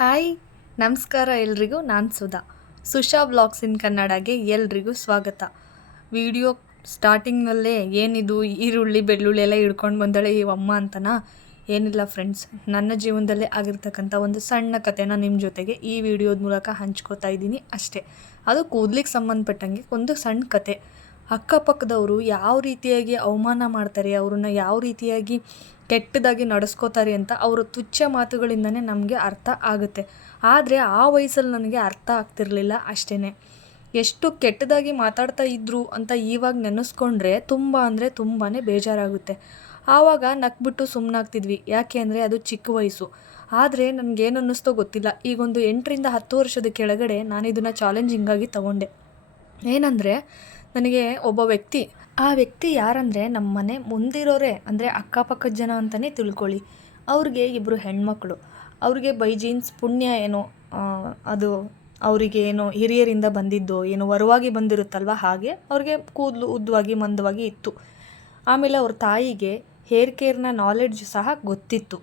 Hi ನಮಸ್ಕಾರ ಎಲ್ರಿಗೂ. ನಾನು ಸುಶಾ ವ್ಲಾಗ್ಸ್ ಇನ್ ಕನ್ನಡಗೆ ಎಲ್ರಿಗೂ ಸ್ವಾಗತ. ವಿಡಿಯೋ ಸ್ಟಾರ್ಟಿಂಗ್ನಲ್ಲೇ ಏನಿದು ಈರುಳ್ಳಿ ಬೆಳ್ಳುಳ್ಳಿ ಎಲ್ಲ ಹಿಡ್ಕೊಂಡು ಬಂದಳೆ ಈ ಅಮ್ಮ ಅಂತನಾ? ಏನಿಲ್ಲ ಫ್ರೆಂಡ್ಸ್, ನನ್ನ ಜೀವನದಲ್ಲೇ ಆಗಿರ್ತಕ್ಕಂಥ ಒಂದು ಸಣ್ಣ ಕಥೆನ ನಿಮ್ಮ ಜೊತೆಗೆ ಈ ವಿಡಿಯೋದ ಮೂಲಕ ಹಂಚ್ಕೋತಾ ಇದ್ದೀನಿ ಅಷ್ಟೇ. ಅದು ಕೂದಲಿಗೆ ಸಂಬಂಧಪಟ್ಟಂಗೆ ಒಂದು ಸಣ್ಣ ಕತೆ. ಅಕ್ಕಪಕ್ಕದವರು ಯಾವ ರೀತಿಯಾಗಿ ಅವಮಾನ ಮಾಡ್ತಾರೆ, ಅವ್ರನ್ನ ಯಾವ ರೀತಿಯಾಗಿ ಕೆಟ್ಟದಾಗಿ ನಡೆಸ್ಕೋತಾರೆ ಅಂತ ಅವರ ತುಚ್ಛ ಮಾತುಗಳಿಂದನೇ ನಮಗೆ ಅರ್ಥ ಆಗುತ್ತೆ. ಆದರೆ ಆ ವಯಸ್ಸಲ್ಲಿ ನನಗೆ ಅರ್ಥ ಆಗ್ತಿರಲಿಲ್ಲ ಅಷ್ಟೇ. ಎಷ್ಟು ಕೆಟ್ಟದಾಗಿ ಮಾತಾಡ್ತಾ ಇದ್ರು ಅಂತ ಇವಾಗ ನೆನೆಸ್ಕೊಂಡ್ರೆ ತುಂಬ ಅಂದರೆ ತುಂಬಾ ಬೇಜಾರಾಗುತ್ತೆ. ಆವಾಗ ನಕ್ಬಿಟ್ಟು ಸುಮ್ಮನಾಗ್ತಿದ್ವಿ, ಯಾಕೆ ಅಂದರೆ ಅದು ಚಿಕ್ಕ ವಯಸ್ಸು. ಆದರೆ ನನಗೇನು ಅನ್ನಿಸ್ತೋ ಗೊತ್ತಿಲ್ಲ, ಈಗೊಂದು 8ರಿಂದ 10 ವರ್ಷದ ಕೆಳಗಡೆ ನಾನು ಇದನ್ನು ಚಾಲೆಂಜಿಂಗಾಗಿ ತಗೊಂಡೆ. ಏನಂದರೆ, ನನಗೆ ಒಬ್ಬ ವ್ಯಕ್ತಿ, ಆ ವ್ಯಕ್ತಿ ಯಾರಂದರೆ ನಮ್ಮ ಮನೆ ಮುಂದಿರೋರೆ, ಅಂದರೆ ಅಕ್ಕಪಕ್ಕದ ಜನ ಅಂತಲೇ ತಿಳ್ಕೊಳ್ಳಿ. ಅವ್ರಿಗೆ 2 ಹೆಣ್ಮಕ್ಳು. ಅವ್ರಿಗೆ ಬೈ ಜೀನ್ಸ್ ಪುಣ್ಯ ಏನೋ, ಅದು ಅವರಿಗೆ ಏನೋ ಹಿರಿಯರಿಂದ ಬಂದಿದ್ದು, ಏನೋ ವರವಾಗಿ ಬಂದಿರುತ್ತಲ್ವ, ಹಾಗೆ ಅವ್ರಿಗೆ ಕೂದಲು ಉದ್ದವಾಗಿ ಮಂದವಾಗಿ ಇತ್ತು. ಆಮೇಲೆ ಅವ್ರ ತಾಯಿಗೆ ಹೇರ್ ಕೇರ್ನ ನಾಲೆಡ್ಜ್ ಸಹ ಗೊತ್ತಿತ್ತು,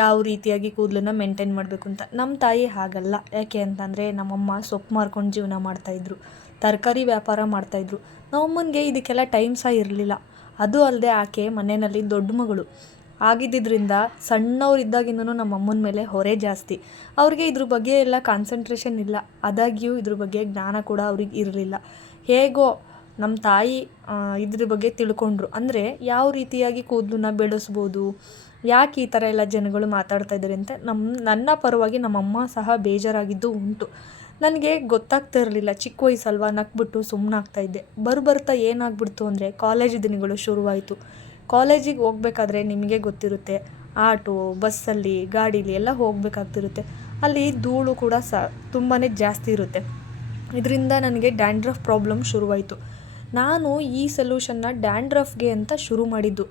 ಯಾವ ರೀತಿಯಾಗಿ ಕೂದಲನ್ನ ಮೇಂಟೈನ್ ಮಾಡಬೇಕು ಅಂತ. ನಮ್ಮ ತಾಯಿ ಹಾಗಲ್ಲ. ಯಾಕೆ ಅಂತಂದರೆ, ನಮ್ಮಮ್ಮ ಸೊಪ್ಪು ಮಾರ್ಕೊಂಡು ಜೀವನ ಮಾಡ್ತಾಯಿದ್ರು, ತರಕಾರಿ ವ್ಯಾಪಾರ ಮಾಡ್ತಾಯಿದ್ರು. ನಮ್ಮಮ್ಮನಿಗೆ ಇದಕ್ಕೆಲ್ಲ ಟೈಮ್ ಸಹ ಇರಲಿಲ್ಲ. ಅದು ಅಲ್ಲದೆ ಆಕೆ ಮನೆಯಲ್ಲಿ ದೊಡ್ಡ ಮಗಳು ಆಗಿದ್ದರಿಂದ ಸಣ್ಣವರಿದ್ದಾಗಿಂದನೂ ನಮ್ಮ ಅಮ್ಮನ ಮೇಲೆ ಹೊರೆ ಜಾಸ್ತಿ. ಅವ್ರಿಗೆ ಇದ್ರ ಬಗ್ಗೆ ಎಲ್ಲ ಕಾನ್ಸಂಟ್ರೇಷನ್ ಇಲ್ಲ. ಆದಾಗ್ಯೂ ಇದ್ರ ಬಗ್ಗೆ ಜ್ಞಾನ ಕೂಡ ಅವ್ರಿಗೆ ಇರಲಿಲ್ಲ. ಹೇಗೋ ನಮ್ಮ ತಾಯಿ ಇದ್ರ ಬಗ್ಗೆ ತಿಳ್ಕೊಂಡ್ರು, ಅಂದರೆ ಯಾವ ರೀತಿಯಾಗಿ ಕೂದಲನ್ನ ಬೆಳೆಸ್ಬೋದು, ಯಾಕೆ ಈ ಥರ ಎಲ್ಲ ಜನಗಳು ಮಾತಾಡ್ತಾ ಇದ್ದಾರೆ ಅಂತ ನನ್ನ ಪರವಾಗಿ ನಮ್ಮಮ್ಮ ಸಹ ಬೇಜಾರಾಗಿದ್ದು ಉಂಟು. ನನಗೆ ಗೊತ್ತಾಗ್ತಾ ಇರಲಿಲ್ಲ, ಚಿಕ್ಕ ವಯಸ್ಸಲ್ವ, ನಕ್ಬಿಟ್ಟು ಸುಮ್ಮನಾಗ್ತಾಯಿದ್ದೆ. ಬರ್ತಾ ಏನಾಗ್ಬಿಡ್ತು ಅಂದರೆ, ಕಾಲೇಜ್ ದಿನಗಳು ಶುರುವಾಯಿತು. ಕಾಲೇಜಿಗೆ ಹೋಗ್ಬೇಕಾದ್ರೆ ನಿಮಗೆ ಗೊತ್ತಿರುತ್ತೆ, ಆಟೋ ಬಸ್ಸಲ್ಲಿ ಗಾಡೀಲಿ ಎಲ್ಲ ಹೋಗಬೇಕಾಗ್ತಿರುತ್ತೆ. ಅಲ್ಲಿ ಧೂಳು ಕೂಡ ತುಂಬಾ ಜಾಸ್ತಿ ಇರುತ್ತೆ. ಇದರಿಂದ ನನಗೆ ಡ್ಯಾಂಡ್ರಫ್ ಪ್ರಾಬ್ಲಮ್ ಶುರುವಾಯಿತು. ನಾನು ಈ ಸೊಲ್ಯೂಷನ್ನ ಡ್ಯಾಂಡ್ರಫ್ಗೆ ಅಂತ ಶುರು ಮಾಡಿದ್ದು.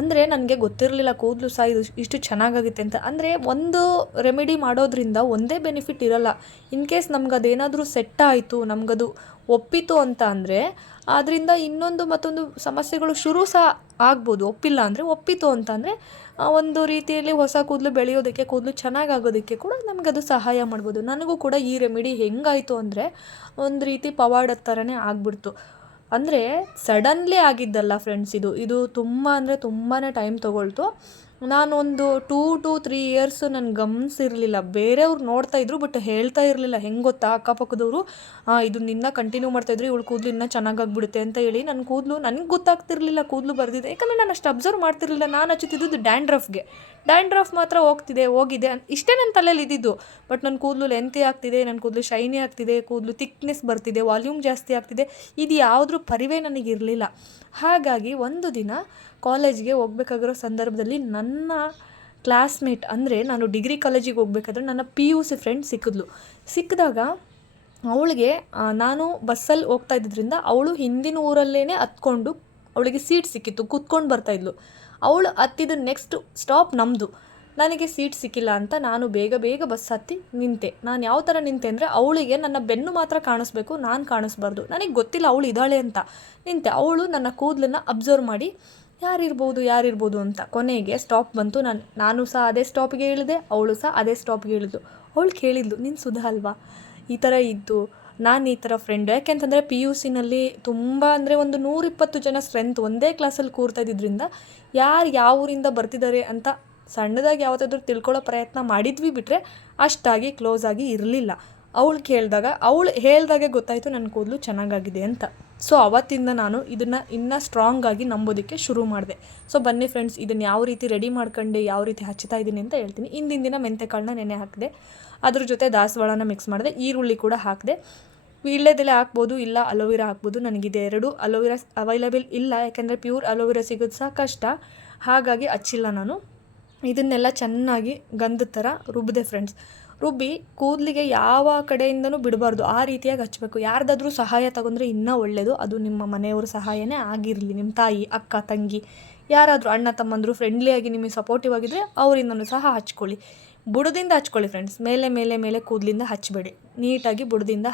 ಅಂದರೆ ನನಗೆ ಗೊತ್ತಿರಲಿಲ್ಲ ಕೂದಲು ಸಹ ಇಷ್ಟು ಚೆನ್ನಾಗಾಗುತ್ತೆ ಅಂತ. ಅಂದರೆ ಒಂದು ರೆಮಿಡಿ ಮಾಡೋದ್ರಿಂದ ಒಂದೇ ಬೆನಿಫಿಟ್ ಇರೋಲ್ಲ. ಇನ್ ಕೇಸ್ ನಮ್ಗೆ ಅದೇನಾದರೂ ಸೆಟ್ ಆಯಿತು, ನಮಗದು ಒಪ್ಪಿತು ಅಂತ ಅಂದರೆ ಅದರಿಂದ ಇನ್ನೊಂದು ಮತ್ತೊಂದು ಸಮಸ್ಯೆಗಳು ಶುರು ಸಹ ಆಗ್ಬೋದು. ಒಪ್ಪಿಲ್ಲ ಅಂದರೆ, ಒಪ್ಪಿತು ಅಂತಂದರೆ ಒಂದು ರೀತಿಯಲ್ಲಿ ಹೊಸ ಕೂದಲು ಬೆಳೆಯೋದಕ್ಕೆ, ಕೂದಲು ಚೆನ್ನಾಗಾಗೋದಕ್ಕೆ ಕೂಡ ನಮಗದು ಸಹಾಯ ಮಾಡ್ಬೋದು. ನನಗೂ ಕೂಡ ಈ ರೆಮಿಡಿ ಹೆಂಗಾಯಿತು ಅಂದರೆ, ಒಂದು ರೀತಿ ಪವಾಡದ ಥರನೇ ಆಗಿಬಿಡ್ತು. ಅಂದರೆ ಸಡನ್ಲಿ ಆಗಿದ್ದಲ್ಲ ಫ್ರೆಂಡ್ಸ್, ಇದು ತುಂಬ ಅಂದರೆ ತುಂಬಾ ಟೈಮ್ ತೊಗೊಳ್ತು. ನಾನೊಂದು 2 to 3 ಇಯರ್ಸ್ ನನಗೆ ಗಮನಿಸಿರಲಿಲ್ಲ. ಬೇರೆಯವ್ರು ನೋಡ್ತಾ ಇದ್ರು, ಬಟ್ ಹೇಳ್ತಾ ಇರಲಿಲ್ಲ. ಹೆಂಗೆ ಗೊತ್ತಾ, ಅಕ್ಕಪಕ್ಕದವರು ಇದು ನಿನ್ನ ಕಂಟಿನ್ಯೂ ಮಾಡ್ತಾಯಿದ್ರು, ಇವಳು ಕೂದಲು ಇನ್ನೂ ಚೆನ್ನಾಗಾಗ್ಬಿಡುತ್ತೆ ಅಂತ ಹೇಳಿ ನನ್ನ ಕೂದಲು, ನನಗೆ ಗೊತ್ತಾಗ್ತಿರ್ಲಿಲ್ಲ ಕೂದಲು ಬರ್ದಿದೆ. ಯಾಕಂದರೆ ನಾನು ಅಷ್ಟು ಅಬ್ಸರ್ವ್ ಮಾಡ್ತಿರಲಿಲ್ಲ. ನಾನು ಹಚ್ಚುತ್ತಿದ್ದು ಡ್ಯಾಂಡ್ರಫ್ಗೆ. ಡ್ಯಾಂಡ್ರಫ್ ಮಾತ್ರ ಹೋಗಿದೆ ಇಷ್ಟೇ ನನ್ನ ತಲೆಯಲ್ಲಿ ಇದ್ದಿದ್ದು. ಬಟ್ ನನ್ನ ಕೂದಲು ಲೆಂತಿ ಆಗ್ತಿದೆ, ನನ್ನ ಕೂದಲು ಶೈನಿ ಆಗ್ತಿದೆ, ಕೂದಲು ಥಿಕ್ನೆಸ್ ಬರ್ತಿದೆ, ವಾಲ್ಯೂಮ್ ಜಾಸ್ತಿ ಆಗ್ತಿದೆ, ಇದು ಯಾವುದ್ರ ಪರಿವೇ ನನಗಿರಲಿಲ್ಲ. ಹಾಗಾಗಿ ಒಂದು ದಿನ ಕಾಲೇಜ್ಗೆ ಹೋಗ್ಬೇಕಾಗಿರೋ ಸಂದರ್ಭದಲ್ಲಿ ನನ್ನ ಕ್ಲಾಸ್ಮೇಟ್, ಅಂದರೆ ನಾನು ಡಿಗ್ರಿ ಕಾಲೇಜಿಗೆ ಹೋಗ್ಬೇಕಾದ್ರೆ ನನ್ನ PUC ಫ್ರೆಂಡ್ ಸಿಕ್ಕಿದಾಗ ಅವಳಿಗೆ, ನಾನು ಬಸ್ಸಲ್ಲಿ ಹೋಗ್ತಾ ಇದ್ದಿದ್ದರಿಂದ ಅವಳು ಹಿಂದಿನ ಊರಲ್ಲೇ ಹತ್ಕೊಂಡು, ಅವಳಿಗೆ ಸೀಟ್ ಸಿಕ್ಕಿತ್ತು, ಕೂತ್ಕೊಂಡು ಬರ್ತಾಯಿದ್ಲು. ಅವಳು ಹತ್ತಿದ ನೆಕ್ಸ್ಟ್ ಸ್ಟಾಪ್ ನಮ್ಮದು. ನನಗೆ ಸೀಟ್ ಸಿಕ್ಕಿಲ್ಲ ಅಂತ ನಾನು ಬೇಗ ಬಸ್ ಹತ್ತಿ ನಿಂತೆ. ನಾನು ಯಾವ ಥರ ನಿಂತೆ ಅಂದರೆ, ಅವಳಿಗೆ ನನ್ನ ಬೆನ್ನು ಮಾತ್ರ ಕಾಣಿಸ್ಬೇಕು, ನಾನು ಕಾಣಿಸ್ಬಾರ್ದು. ನನಗೆ ಗೊತ್ತಿಲ್ಲ ಅವಳು ಇದ್ದಾಳೆ ಅಂತ ನಿಂತೆ. ಅವಳು ನನ್ನ ಕೂದಲನ್ನು ಅಬ್ಸರ್ವ್ ಮಾಡಿ ಯಾರಿರ್ಬೋದು ಅಂತ. ಕೊನೆಗೆ ಸ್ಟಾಪ್ ಬಂತು. ನಾನು ಸಹ ಅದೇ ಸ್ಟಾಪಿಗೆ ಇಳಿದೆ, ಅವಳು ಸಹ ಅದೇ ಸ್ಟಾಪಿಗೆ ಇಳಿದ್ಲು. ಅವಳು ಕೇಳಿದ್ಲು, ನೀನು ಸುಧಾ ಅಲ್ವಾ, ಈ ಥರ ಇದ್ದು ನಾನು ಈ ಥರ ಫ್ರೆಂಡ್. ಯಾಕೆಂತಂದರೆ PUCನಲ್ಲಿ ತುಂಬ ಅಂದರೆ ಒಂದು 120 ಜನ ಸ್ಟ್ರೆಂತ್ ಒಂದೇ ಕ್ಲಾಸಲ್ಲಿ ಕೂರ್ತಾ ಇದ್ದಿದ್ದರಿಂದ ಯಾರು ಯಾವ ಊರಿಂದ ಬರ್ತಿದ್ದಾರೆ ಅಂತ ಸಣ್ಣದಾಗಿ ಯಾವತ್ತಾದ್ರೂ ತಿಳ್ಕೊಳ್ಳೋ ಪ್ರಯತ್ನ ಮಾಡಿದ್ವಿ, ಬಿಟ್ಟರೆ ಅಷ್ಟಾಗಿ ಕ್ಲೋಸ್ ಆಗಿ ಇರಲಿಲ್ಲ. ಅವಳು ಹೇಳ್ದಾಗೆ ಗೊತ್ತಾಯಿತು ನನ್ನ ಕೂದಲು ಚೆನ್ನಾಗಾಗಿದೆ ಅಂತ. ಸೊ ಅವತ್ತಿಂದ ನಾನು ಇದನ್ನು ಇನ್ನೂ ಸ್ಟ್ರಾಂಗಾಗಿ ನಂಬೋದಕ್ಕೆ ಶುರು ಮಾಡಿದೆ. ಸೊ ಬನ್ನಿ ಫ್ರೆಂಡ್ಸ್, ಇದನ್ನು ಯಾವ ರೀತಿ ರೆಡಿ ಮಾಡ್ಕೊಂಡೆ, ಯಾವ ರೀತಿ ಹಚ್ತಾ ಇದ್ದೀನಿ ಅಂತ ಹೇಳ್ತೀನಿ. ಹಿಂದಿನ ದಿನ ಮೆಂತೆಕಾಳನ್ನ ನೆನೆ ಹಾಕಿದೆ, ಅದ್ರ ಜೊತೆ ದಾಸವಾಳನ ಮಿಕ್ಸ್ ಮಾಡಿದೆ, ಈರುಳ್ಳಿ ಕೂಡ ಹಾಕಿದೆ. ವೀಳ್ಯದೆಲೆ ಹಾಕ್ಬೋದು, ಇಲ್ಲ ಅಲೋವೆರಾ ಹಾಕ್ಬೋದು. ನನಗಿದೆ 2 ಅಲೋವೆರಾ ಅವೈಲೇಬಲ್ ಇಲ್ಲ, ಯಾಕೆಂದರೆ ಪ್ಯೂರ್ ಅಲೋವೆರಾ ಸಿಗೋದು ಸಹ ಕಷ್ಟ, ಹಾಗಾಗಿ ಹಚ್ಚಿಲ್ಲ ನಾನು. ಇದನ್ನೆಲ್ಲ ಚೆನ್ನಾಗಿ ಗಂಧದ ಥರ ರುಬ್ಬಿದೆ ಫ್ರೆಂಡ್ಸ್. ರುಬ್ಬಿ ಕೂದಲಿಗೆ ಯಾವ ಕಡೆಯಿಂದನೂ ಬಿಡಬಾರ್ದು, ಆ ರೀತಿಯಾಗಿ ಹಚ್ಚಬೇಕು. ಯಾರ್ದಾದ್ರೂ ಸಹಾಯ ತಗೊಂಡ್ರೆ ಇನ್ನೂ ಒಳ್ಳೆಯದು. ಅದು ನಿಮ್ಮ ಮನೆಯವ್ರ ಸಹಾಯನೇ ಆಗಿರಲಿ, ನಿಮ್ಮ ತಾಯಿ, ಅಕ್ಕ, ತಂಗಿ, ಯಾರಾದರೂ ಅಣ್ಣ ತಮ್ಮಂದರು ಫ್ರೆಂಡ್ಲಿಯಾಗಿ ನಿಮಗೆ ಸಪೋರ್ಟಿವ್ ಆಗಿದ್ದರೆ ಅವರಿಂದನೂ ಸಹ ಹಚ್ಕೊಳ್ಳಿ. ಬುಡದಿಂದ ಹಚ್ಕೊಳ್ಳಿ ಫ್ರೆಂಡ್ಸ್, ಮೇಲೆ ಕೂದಲಿಂದ ಹಚ್ಚಬೇಡಿ. ನೀಟಾಗಿ ಬುಡದಿಂದ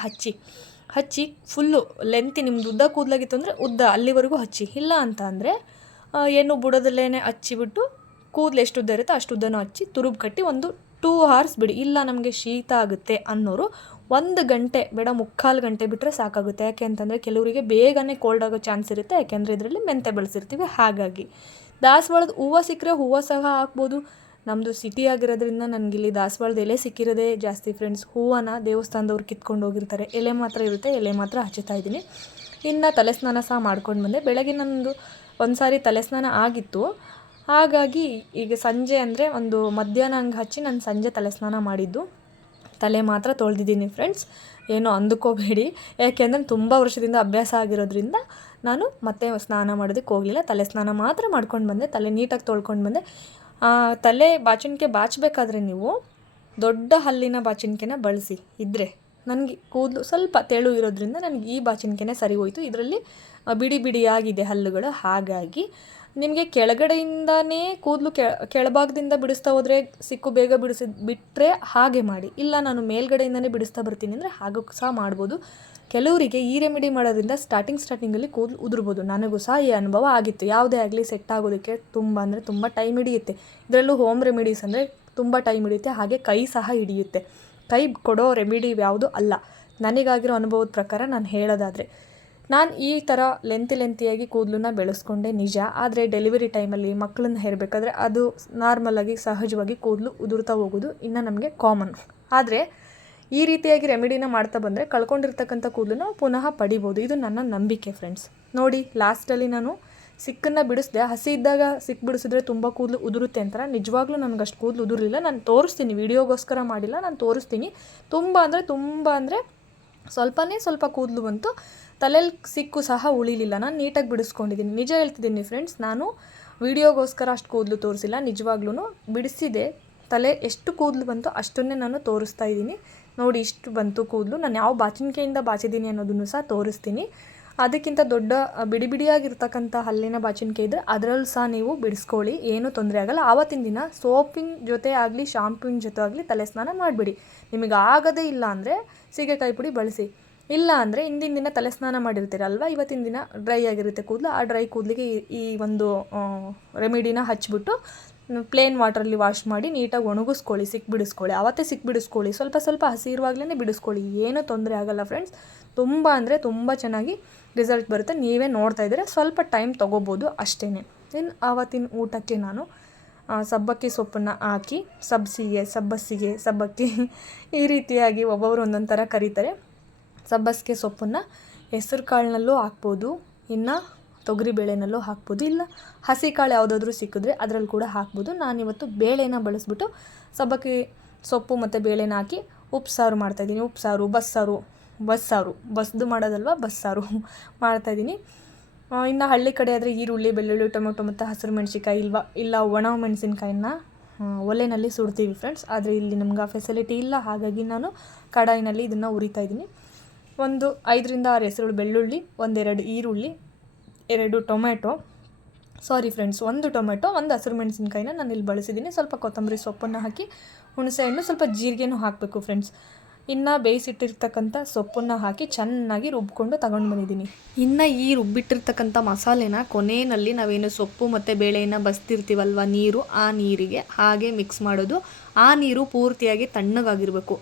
ಹಚ್ಚಿ ಫುಲ್ಲು ಲೆಂತಿ, ನಿಮ್ದು ಉದ್ದ ಕೂದಲಾಗಿತ್ತು ಅಂದರೆ ಉದ್ದ ಅಲ್ಲಿವರೆಗೂ ಹಚ್ಚಿ. ಇಲ್ಲ ಅಂತ ಅಂದರೆ ಏನು ಬುಡದಲ್ಲೇ ಹಚ್ಚಿಬಿಟ್ಟು ಕೂದಲು ಎಷ್ಟು ಉದ್ದ ಇರುತ್ತೋ ಅಷ್ಟು ಉದ್ದನೂ ಹಚ್ಚಿ ತುರುಬು ಕಟ್ಟಿ ಒಂದು 2 hours ಬಿಡಿ. ಇಲ್ಲ ನಮಗೆ ಶೀತ ಆಗುತ್ತೆ ಅನ್ನೋರು 1 ಗಂಟೆ ಬೇಡ, 3/4 ಗಂಟೆ ಬಿಟ್ಟರೆ ಸಾಕಾಗುತ್ತೆ. ಯಾಕೆ ಅಂತಂದರೆ ಕೆಲವರಿಗೆ ಬೇಗನೆ ಕೋಲ್ಡ್ ಆಗೋ ಚಾನ್ಸ್ ಇರುತ್ತೆ, ಯಾಕೆಂದರೆ ಇದರಲ್ಲಿ ಮೆಂತೆ ಬಳಸಿರ್ತೀವಿ. ಹಾಗಾಗಿ ದಾಸವಾಳದ ಹೂವು ಸಿಕ್ಕರೆ ಹೂವು ಸಹ ಹಾಕ್ಬೋದು. ನಮ್ಮದು ಸಿಟಿ ಆಗಿರೋದ್ರಿಂದ ನನಗಿಲ್ಲಿ ದಾಸವಾಳದ ಎಲೆ ಸಿಕ್ಕಿರೋದೇ ಜಾಸ್ತಿ ಫ್ರೆಂಡ್ಸ್. ಹೂವನ್ನ ದೇವಸ್ಥಾನದವ್ರು ಕಿತ್ಕೊಂಡು ಹೋಗಿರ್ತಾರೆ, ಎಲೆ ಮಾತ್ರ ಇರುತ್ತೆ, ಎಲೆ ಮಾತ್ರ ಹಚ್ಚುತ್ತಾ ಇದ್ದೀನಿ. ಇನ್ನು ತಲೆ ಸ್ನಾನ ಸಹ ಮಾಡ್ಕೊಂಡು ಬಂದೆ. ಬೆಳಗ್ಗೆ ನನ್ನದು ಒಂದು ಸಾರಿ ತಲೆ ಸ್ನಾನ ಆಗಿತ್ತು, ಹಾಗಾಗಿ ಈಗ ಸಂಜೆ ಅಂದರೆ ಒಂದು ಮಧ್ಯಾಹ್ನ ಹಂಗೆ ಹಚ್ಚಿ ನಾನು ಸಂಜೆ ತಲೆ ಸ್ನಾನ ಮಾಡಿದ್ದು. ತಲೆ ಮಾತ್ರ ತೊಳೆದಿದ್ದೀನಿ ಫ್ರೆಂಡ್ಸ್, ಏನೋ ಅಂದುಕೋಬೇಡಿ. ಯಾಕೆಂದರೆ ತುಂಬ ವರ್ಷದಿಂದ ಅಭ್ಯಾಸ ಆಗಿರೋದ್ರಿಂದ ನಾನು ಮತ್ತೆ ಸ್ನಾನ ಮಾಡೋದಕ್ಕೆ ಹೋಗಲಿಲ್ಲ. ತಲೆ ಸ್ನಾನ ಮಾತ್ರ ಮಾಡ್ಕೊಂಡು ಬಂದೆ, ತಲೆ ನೀಟಾಗಿ ತೊಳ್ಕೊಂಡು ಬಂದೆ. ತಲೆ ಬಾಚಣಿಕೆ ಬಾಚಬೇಕಾದ್ರೆ ನೀವು ದೊಡ್ಡ ಹಲ್ಲಿನ ಬಾಚಣಿಕೆನ ಬಳಸಿ. ಇದ್ದರೆ ನನಗೆ ಕೂದಲು ಸ್ವಲ್ಪ ತೆಳು ಇರೋದ್ರಿಂದ ನನಗೆ ಈ ಬಾಚಣಿಕೆನೇ ಸರಿ ಹೋಯಿತು. ಇದರಲ್ಲಿ ಬಿಡಿ ಬಿಡಿಯಾಗಿದೆ ಹಲ್ಲುಗಳು, ಹಾಗಾಗಿ ನಿಮಗೆ ಕೆಳಗಡೆಯಿಂದನೇ ಕೂದಲು ಕೆಳಭಾಗದಿಂದ ಬಿಡಿಸ್ತಾ ಹೋದರೆ ಸಿಕ್ಕು ಬೇಗ ಬಿಟ್ಟರೆ ಹಾಗೆ ಮಾಡಿ. ಇಲ್ಲ ನಾನು ಮೇಲ್ಗಡೆಯಿಂದನೇ ಬಿಡಿಸ್ತಾ ಬರ್ತೀನಿ ಅಂದರೆ ಹಾಗೂ ಸಹ ಮಾಡ್ಬೋದು. ಕೆಲವರಿಗೆ ಈ ರೆಮಿಡಿ ಮಾಡೋದ್ರಿಂದ ಸ್ಟಾರ್ಟಿಂಗಲ್ಲಿ ಕೂದಲು ಉದುರ್ಬೋದು. ನನಗೂ ಸಹ ಈ ಅನುಭವ ಆಗಿತ್ತು. ಯಾವುದೇ ಆಗಲಿ ಸೆಟ್ ಆಗೋದಕ್ಕೆ ತುಂಬ ಟೈಮ್ ಹಿಡಿಯುತ್ತೆ. ಇದರಲ್ಲೂ ಹೋಮ್ ರೆಮಿಡೀಸ್ ಅಂದರೆ ತುಂಬ ಟೈಮ್ ಹಿಡಿಯುತ್ತೆ, ಹಾಗೆ ಕೈ ಸಹ ಹಿಡಿಯುತ್ತೆ. ಕೈ ಕೊಡೋ ರೆಮಿಡಿ ಯಾವುದು ಅಲ್ಲ. ನನಗಾಗಿರೋ ಅನುಭವದ ಪ್ರಕಾರ ನಾನು ಹೇಳೋದಾದರೆ, ನಾನು ಈ ಥರ ಲೆಂತಿಯಾಗಿ ಕೂದಲನ್ನ ಬೆಳೆಸ್ಕೊಂಡೆ ನಿಜ. ಆದರೆ ಡೆಲಿವರಿ ಟೈಮಲ್ಲಿ ಮಕ್ಕಳನ್ನ ಹೇರಬೇಕಾದ್ರೆ ಅದು ನಾರ್ಮಲಾಗಿ ಸಹಜವಾಗಿ ಕೂದಲು ಉದುರ್ತಾ ಹೋಗೋದು ಇನ್ನು ನಮಗೆ ಕಾಮನ್. ಆದರೆ ಈ ರೀತಿಯಾಗಿ ರೆಮಿಡಿನ ಮಾಡ್ತಾ ಬಂದರೆ ಕಳ್ಕೊಂಡಿರ್ತಕ್ಕಂಥ ಕೂದಲನ್ನ ಪುನಃ ಪಡಿಬೋದು. ಇದು ನನ್ನ ನಂಬಿಕೆ ಫ್ರೆಂಡ್ಸ್. ನೋಡಿ, ಲಾಸ್ಟಲ್ಲಿ ನಾನು ಸಿಕ್ಕನ್ನು ಬಿಡಿಸ್ದೆ. ಹಸಿ ಇದ್ದಾಗ ಸಿಕ್ಕು ಬಿಡಿಸಿದ್ರೆ ತುಂಬ ಕೂದಲು ಉದುರುತ್ತೆ ಅಂತಾರೆ. ನಿಜವಾಗ್ಲೂ ನನಗೆ ಅಷ್ಟು ಕೂದಲು ಉದುರಲಿಲ್ಲ. ನಾನು ತೋರಿಸ್ತೀನಿ, ವಿಡಿಯೋಗೋಸ್ಕರ ಮಾಡಿಲ್ಲ, ನಾನು ತೋರಿಸ್ತೀನಿ. ತುಂಬ ಅಂದರೆ ಸ್ವಲ್ಪ ಕೂದಲು ಬಂತು. ತಲೆಯಲ್ಲಿ ಸಿಕ್ಕು ಸಹ ಉಳಿಲಿಲ್ಲ. ನಾನು ನೀಟಾಗಿ ಬಿಡಿಸ್ಕೊಂಡಿದ್ದೀನಿ. ನಿಜ ಹೇಳ್ತಿದ್ದೀನಿ ಫ್ರೆಂಡ್ಸ್, ನಾನು ವಿಡಿಯೋಗೋಸ್ಕರ ಅಷ್ಟು ಕೂದಲು ತೋರಿಸಿಲ್ಲ. ನಿಜವಾಗ್ಲೂ ಬಿಡಿಸಿದೆ. ತಲೆ ಎಷ್ಟು ಕೂದಲು ಬಂತು ಅಷ್ಟನ್ನೇ ನಾನು ತೋರಿಸ್ತಾ ಇದ್ದೀನಿ. ನೋಡಿ, ಇಷ್ಟು ಬಂತು ಕೂದಲು. ನಾನು ಯಾವ ಬಾಚಣಿಕೆಯಿಂದ ಬಾಚಿದ್ದೀನಿ ಅನ್ನೋದನ್ನು ಸಹ ತೋರಿಸ್ತೀನಿ. ಅದಕ್ಕಿಂತ ದೊಡ್ಡ ಬಿಡಿಯಾಗಿರ್ತಕ್ಕಂಥ ಹಲ್ಲಿನ ಬಾಚಣಿಕೆ ಇದ್ದರೆ ಅದರಲ್ಲೂ ಸಹ ನೀವು ಬಿಡಿಸ್ಕೊಳ್ಳಿ, ಏನೂ ತೊಂದರೆ ಆಗೋಲ್ಲ. ಆವತ್ತಿನ ದಿನ ಸೋಪಿನ ಜೊತೆ ಆಗಲಿ ಶಾಂಪೂವಿನ ಜೊತೆ ಆಗಲಿ ತಲೆ ಸ್ನಾನ ಮಾಡಿಬಿಡಿ. ನಿಮಗೆ ಆಗೋದೇ ಇಲ್ಲ ಅಂದರೆ ಸೀಗೆಕಾಯಿ ಪುಡಿ ಬಳಸಿ. ಇಲ್ಲ ಅಂದರೆ ಹಿಂದಿನ ದಿನ ತಲೆ ಸ್ನಾನ ಮಾಡಿರ್ತೀರಲ್ವ, ಇವತ್ತಿನ ದಿನ ಡ್ರೈ ಆಗಿರುತ್ತೆ ಕೂದಲು. ಆ ಡ್ರೈ ಕೂದಲಿಗೆ ಈ ಒಂದು ರೆಮಿಡಿನ ಹಚ್ಬಿಟ್ಟು ಪ್ಲೇನ್ ವಾಟ್ರಲ್ಲಿ ವಾಶ್ ಮಾಡಿ ನೀಟಾಗಿ ಒಣಗಿಸ್ಕೊಳ್ಳಿ, ಬಿಡಿಸ್ಕೊಳ್ಳಿ. ಆವತ್ತೇ ಬಿಡಿಸ್ಕೊಳ್ಳಿ. ಸ್ವಲ್ಪ ಹಸಿ ಇರುವಾಗಲೇ ಬಿಡಿಸ್ಕೊಳ್ಳಿ, ಏನೂ ತೊಂದರೆ ಆಗೋಲ್ಲ ಫ್ರೆಂಡ್ಸ್. ತುಂಬ ಚೆನ್ನಾಗಿ ರಿಸಲ್ಟ್ ಬರುತ್ತೆ. ನೀವೇ ನೋಡ್ತಾ ಇದ್ದೀರಾ, ಸ್ವಲ್ಪ ಟೈಮ್ ತೊಗೋಬೋದು ಅಷ್ಟೇ. ಇನ್ನು ಆವತ್ತಿನ ಊಟಕ್ಕೆ ನಾನು ಸಬ್ಬಕ್ಕಿ ಸೊಪ್ಪನ್ನು ಹಾಕಿ ಸಬ್ಬಕ್ಕಿ ಈ ರೀತಿಯಾಗಿ ಒಬ್ಬೊಬ್ಬರು ಒಂದೊಂದು ಥರ ಕರೀತಾರೆ. ಸಬ್ಬಸಿಗೆ ಸೊಪ್ಪನ್ನು ಹೆಸರು ಕಾಳಿನಲ್ಲೂ ಹಾಕ್ಬೋದು, ಇನ್ನು ತೊಗರಿಬೇಳೆನಲ್ಲೂ ಹಾಕ್ಬೋದು, ಇಲ್ಲ ಹಸಿ ಕಾಳು ಯಾವುದಾದ್ರೂ ಸಿಕ್ಕಿದ್ರೆ ಅದರಲ್ಲಿ ಕೂಡ ಹಾಕ್ಬೋದು. ನಾನಿವತ್ತು ಬೇಳೆನ ಬಳಸ್ಬಿಟ್ಟು ಸಬ್ಬಕ್ಕಿ ಸೊಪ್ಪು ಮತ್ತು ಬೇಳೆನ ಹಾಕಿ ಉಪ್ಸಾರು ಮಾಡ್ತಾಯಿದ್ದೀನಿ. ಉಪ್ಸಾರು, ಬಸ್ದು ಮಾಡೋದಲ್ವ, ಬಸ್ಸಾರು ಮಾಡ್ತಾಯಿದ್ದೀನಿ. ಇನ್ನು ಹಳ್ಳಿ ಕಡೆ ಆದರೆ ಈರುಳ್ಳಿ, ಬೆಳ್ಳುಳ್ಳಿ, ಟೊಮೆಟೊ ಮತ್ತು ಹಸಿರು ಮೆಣಸಿನ್ಕಾಯಿ ಇಲ್ಲ ಒಣ ಮೆಣಸಿನ್ಕಾಯಿನ ಒಲೆಯಲ್ಲಿ ಸುಡ್ತೀವಿ ಫ್ರೆಂಡ್ಸ್. ಆದರೆ ಇಲ್ಲಿ ನಮ್ಗೆ ಆ ಫೆಸಿಲಿಟಿ ಇಲ್ಲ, ಹಾಗಾಗಿ ನಾನು ಕಡಾಯಿನಲ್ಲಿ ಇದನ್ನು ಉರಿತಾಯಿದ್ದೀನಿ. ಒಂದು 5ರಿಂದ 6 ಹೆಸರು ಬೆಳ್ಳುಳ್ಳಿ, 1-2 ಈರುಳ್ಳಿ, 2 ಟೊಮೆಟೊ, ಒಂದು ಟೊಮೆಟೊ, 1 ಹಸಿರು ಮೆಣಸಿನ್ಕಾಯಿನ ನಾನು ಇಲ್ಲಿ ಬಳಸಿದ್ದೀನಿ. ಸ್ವಲ್ಪ ಕೊತ್ತಂಬರಿ ಸೊಪ್ಪನ್ನು ಹಾಕಿ, ಹುಣಸೆಹಣ್ಣು, ಸ್ವಲ್ಪ ಜೀರಿಗೆನೂ ಹಾಕಬೇಕು ಫ್ರೆಂಡ್ಸ್. ಇನ್ನು ಬೇಯಿಸಿಟ್ಟಿರ್ತಕ್ಕಂಥ ಸೊಪ್ಪನ್ನು ಹಾಕಿ ಚೆನ್ನಾಗಿ ರುಬ್ಕೊಂಡು ತಗೊಂಡು ಬಂದಿದ್ದೀನಿ. ಇನ್ನು ಈ ರುಬ್ಬಿಟ್ಟಿರ್ತಕ್ಕಂಥ ಮಸಾಲೆನ ಕೊನೆಯಲ್ಲಿ ನಾವೇನು ಸೊಪ್ಪು ಮತ್ತು ಬೇಳೆಯನ್ನು ಬಸ್ತಿರ್ತೀವಲ್ವ, ಆ ನೀರಿಗೆ ಹಾಗೆ ಮಿಕ್ಸ್ ಮಾಡೋದು. ಆ ನೀರು ಪೂರ್ತಿಯಾಗಿ ತಣ್ಣಗಾಗಿರಬೇಕು.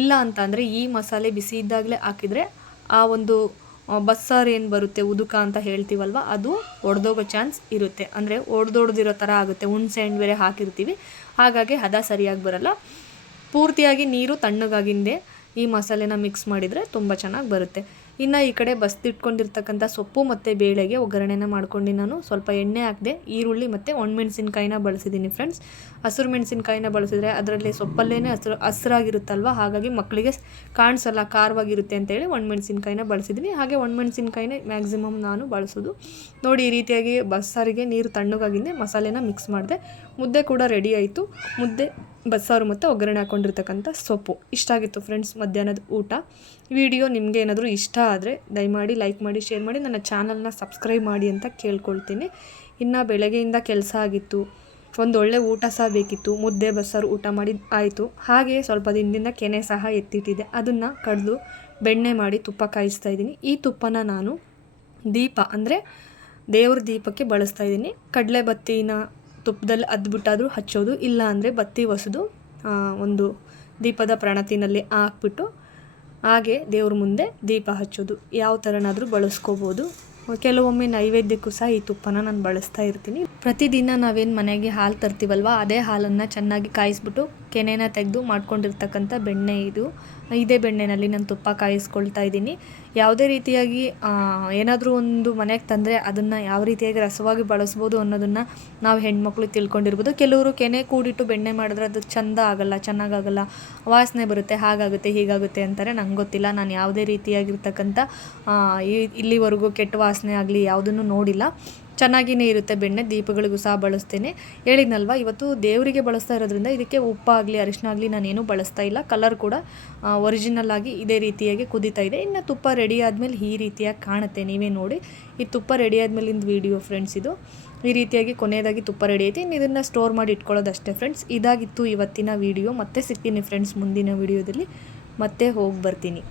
ಇಲ್ಲ ಅಂತ ಅಂದರೆ ಈ ಮಸಾಲೆ ಬಿಸಿ ಇದ್ದಾಗಲೇ ಹಾಕಿದರೆ ಆ ಒಂದು ಬಸ್ಸಾರು ಏನು ಬರುತ್ತೆ, ಉದುಕ ಅಂತ ಹೇಳ್ತೀವಲ್ವ, ಅದು ಒಡೆದೋಗೋ ಚಾನ್ಸ್ ಇರುತ್ತೆ. ಅಂದರೆ ಒಡೆದೊಡೆದಿರೋ ಥರ ಆಗುತ್ತೆ. ಹುಣಸೆ ಹಣ್ಣು ಬೇರೆ ಹಾಕಿರ್ತೀವಿ, ಹಾಗಾಗಿ ಹದ ಸರಿಯಾಗಿ ಬರಲ್ಲ. ಪೂರ್ತಿಯಾಗಿ ನೀರು ತಣ್ಣಗಾಗಿಂದೆ ಈ ಮಸಾಲೆನ ಮಿಕ್ಸ್ ಮಾಡಿದರೆ ತುಂಬ ಚೆನ್ನಾಗಿ ಬರುತ್ತೆ. ಇನ್ನು ಈ ಕಡೆ ಬಸ್ತಿಟ್ಕೊಂಡಿರ್ತಕ್ಕಂಥ ಸೊಪ್ಪು ಮತ್ತು ಬೇಳೆಗೆ ಒಗ್ಗರಣೆನ ಮಾಡ್ಕೊಂಡು ನಾನು ಸ್ವಲ್ಪ ಎಣ್ಣೆ ಹಾಕಿದೆ. ಈರುಳ್ಳಿ ಮತ್ತು ಒಣಮೆಣಸಿನ್ಕಾಯಿನ ಬಳಸಿದ್ದೀನಿ ಫ್ರೆಂಡ್ಸ್. ಹಸಿರು ಮೆಣಸಿನ್ಕಾಯಿನ ಬಳಸಿದ್ರೆ ಅದರಲ್ಲಿ ಸೊಪ್ಪಲ್ಲೇ ಹಸಿರಾಗಿರುತ್ತಲ್ವ, ಹಾಗಾಗಿ ಮಕ್ಕಳಿಗೆ ಕಾಣಿಸಲ್ಲ, ಖಾರವಾಗಿರುತ್ತೆ ಅಂತೇಳಿ ಒಣಮೆಣಸಿನ್ಕಾಯಿನ ಬಳಸಿದ್ದೀನಿ. ಹಾಗೆ ಒಣಮೆಣಸಿನ್ಕಾಯಿನೇ ಮ್ಯಾಕ್ಸಿಮಮ್ ನಾನು ಬಳಸೋದು. ನೋಡಿ, ಈ ರೀತಿಯಾಗಿ ಬಸ್ಸಾರಿಗೆ ನೀರು ತಣ್ಣಗಾಗಿಂದೆ ಮಸಾಲೆನ ಮಿಕ್ಸ್ ಮಾಡಿದೆ. ಮುದ್ದೆ ಕೂಡ ರೆಡಿ ಆಯಿತು. ಮುದ್ದೆ, ಬಸ್ಸಾರು ಮತ್ತು ಒಗ್ಗರಣೆ ಹಾಕ್ಕೊಂಡಿರ್ತಕ್ಕಂಥ ಸೊಪ್ಪು. ಇಷ್ಟ ಆಗಿತ್ತು ಫ್ರೆಂಡ್ಸ್ ಮಧ್ಯಾಹ್ನದ ಊಟ. ವಿಡಿಯೋ ನಿಮಗೆ ಏನಾದರೂ ಇಷ್ಟ ಆದರೆ ದಯಮಾಡಿ ಲೈಕ್ ಮಾಡಿ, ಶೇರ್ ಮಾಡಿ, ನನ್ನ ಚಾನಲ್ನ ಸಬ್ಸ್ಕ್ರೈಬ್ ಮಾಡಿ ಅಂತ ಕೇಳ್ಕೊಳ್ತೀನಿ. ಇನ್ನು ಬೆಳಗ್ಗೆಯಿಂದ ಕೆಲಸ ಆಗಿತ್ತು, ಒಂದೊಳ್ಳೆ ಊಟ ಸಹ ಬೇಕಿತ್ತು. ಮುದ್ದೆ ಬಸ್ಸಾರು ಊಟ ಮಾಡಿ ಆಯಿತು. ಹಾಗೆ ಸ್ವಲ್ಪ ದಿನದಿಂದ ಕೆನೆ ಸಹ ಎತ್ತಿಟ್ಟಿದ್ದೆ, ಅದನ್ನು ಕಡಿದು ಬೆಣ್ಣೆ ಮಾಡಿ ತುಪ್ಪ ಕಾಯಿಸ್ತಾ ಇದ್ದೀನಿ. ಈ ತುಪ್ಪನ ನಾನು ದೀಪ ಅಂದರೆ ದೇವ್ರ ದೀಪಕ್ಕೆ ಬಳಸ್ತಾ ಇದ್ದೀನಿ. ಕಡಲೆ ಬತ್ತಿನ ತುಪ್ಪದಲ್ಲಿ ಅದ್ಬಿಟ್ಟಾದರೂ ಹಚ್ಚೋದು, ಇಲ್ಲ ಅಂದರೆ ಬತ್ತಿ ಹೊಸದು ಒಂದು ದೀಪದ ಪ್ರಣತಿನಲ್ಲಿ ಹಾಕ್ಬಿಟ್ಟು ಹಾಗೆ ದೇವ್ರ ಮುಂದೆ ದೀಪ ಹಚ್ಚೋದು. ಯಾವ ಥರನಾದರೂ ಬಳಸ್ಕೋಬೋದು. ಕೆಲವೊಮ್ಮೆ ನೈವೇದ್ಯಕ್ಕೂ ಸಹ ಈ ತುಪ್ಪನ ನಾನು ಬಳಸ್ತಾ ಇರ್ತೀನಿ. ಪ್ರತಿದಿನ ನಾವೇನು ಮನೆಗೆ ಹಾಲು ತರ್ತೀವಲ್ವ, ಅದೇ ಹಾಲನ್ನು ಚೆನ್ನಾಗಿ ಕಾಯಿಸ್ಬಿಟ್ಟು ಕೆನೆನ ತೆಗೆದು ಮಾಡ್ಕೊಂಡಿರ್ತಕ್ಕಂಥ ಬೆಣ್ಣೆ ಇದು. ಇದೇ ಬೆಣ್ಣೆನಲ್ಲಿ ನಾನು ತುಪ್ಪ ಕಾಯಿಸ್ಕೊಳ್ತಾ ಇದ್ದೀನಿ. ಯಾವುದೇ ರೀತಿಯಾಗಿ ಏನಾದರೂ ಒಂದು ಮನೆಗೆ ತಂದರೆ ಅದನ್ನು ಯಾವ ರೀತಿಯಾಗಿ ರಸವಾಗಿ ಬಳಸ್ಬೋದು ಅನ್ನೋದನ್ನು ನಾವು ಹೆಣ್ಮಕ್ಳು ತಿಳ್ಕೊಂಡಿರ್ಬೋದು. ಕೆಲವರು ಕೆನೆ ಕೂಡಿಟ್ಟು ಬೆಣ್ಣೆ ಮಾಡಿದ್ರೆ ಅದು ಚೆಂದ ಆಗಲ್ಲ, ಚೆನ್ನಾಗಾಗಲ್ಲ, ವಾಸನೆ ಬರುತ್ತೆ, ಹಾಗಾಗುತ್ತೆ ಹೀಗಾಗುತ್ತೆ ಅಂತಾರೆ. ನಂಗೆ ಗೊತ್ತಿಲ್ಲ, ನಾನು ಯಾವುದೇ ರೀತಿಯಾಗಿರ್ತಕ್ಕಂಥ ಇಲ್ಲಿವರೆಗೂ ಕೆಟ್ಟ ವಾಸನೆ ಆಗಲಿ ಯಾವುದನ್ನು ನೋಡಿಲ್ಲ. ಚೆನ್ನಾಗಿಯೇ ಇರುತ್ತೆ ಬೆಣ್ಣೆ. ದೀಪಗಳಿಗೂ ಸಹ ಬಳಸ್ತೇನೆ. ಹೇಳಿದ್ನಲ್ವ, ಇವತ್ತು ದೇವರಿಗೆ ಬಳಸ್ತಾ ಇರೋದ್ರಿಂದ ಇದಕ್ಕೆ ಉಪ್ಪಾಗಲಿ ಅರಿಶಿನ ಆಗಲಿ ನಾನೇನು ಬಳಸ್ತಾ ಇಲ್ಲ. ಕಲರ್ ಕೂಡ ಒರಿಜಿನಲ್ ಆಗಿ ಇದೇ ರೀತಿಯಾಗಿ ಕುದೀತಾ ಇದೆ. ಇನ್ನು ತುಪ್ಪ ರೆಡಿ ಆದಮೇಲೆ ಈ ರೀತಿಯಾಗಿ ಕಾಣುತ್ತೆ, ನೀವೇ ನೋಡಿ. ಈ ತುಪ್ಪ ರೆಡಿ ಆದಮೇಲಿಂದ ವಿಡಿಯೋ ಫ್ರೆಂಡ್ಸ್ ಇದು. ಈ ರೀತಿಯಾಗಿ ಕೊನೆಯದಾಗಿ ತುಪ್ಪ ರೆಡಿ ಐತೆ. ಇನ್ನು ಇದನ್ನು ಸ್ಟೋರ್ ಮಾಡಿ ಇಟ್ಕೊಳ್ಳೋದಷ್ಟೇ ಫ್ರೆಂಡ್ಸ್. ಇದಾಗಿತ್ತು ಇವತ್ತಿನ ವಿಡಿಯೋ. ಮತ್ತೆ ಸಿಗ್ತೀನಿ ಫ್ರೆಂಡ್ಸ್ ಮುಂದಿನ ವಿಡಿಯೋದಲ್ಲಿ. ಮತ್ತೆ ಹೋಗಿ ಬರ್ತೀನಿ.